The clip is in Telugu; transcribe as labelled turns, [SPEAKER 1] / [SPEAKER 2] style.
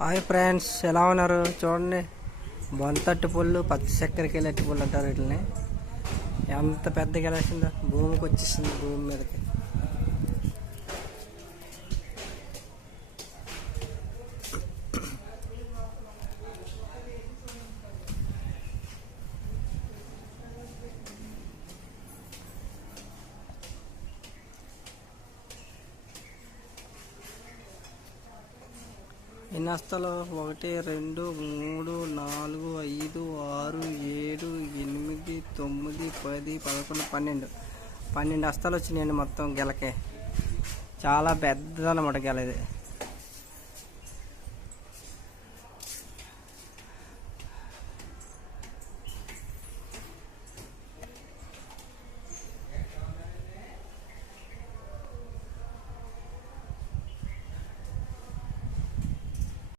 [SPEAKER 1] హాయ్ ఫ్రెండ్స్ ఎలా ఉన్నారు? చూడండి. బొంతట్టు పుల్లు పచ్చి చక్కెరకి అట్టి పుల్లు అంటారు వీటిని. ఎంత పెద్దగా వెళ్ళేసిందో భూమికి వచ్చేసింది భూమి మీదకి. ఎన్ని వస్తాలు ఒకటి రెండు మూడు నాలుగు ఐదు ఆరు ఏడు ఎనిమిది తొమ్మిది పది పదకొండు పన్నెండు. పన్నెండు అస్తాలు వచ్చినాయండి మొత్తం గెలకే. చాలా పెద్దదన్నమాట గెల ఇది.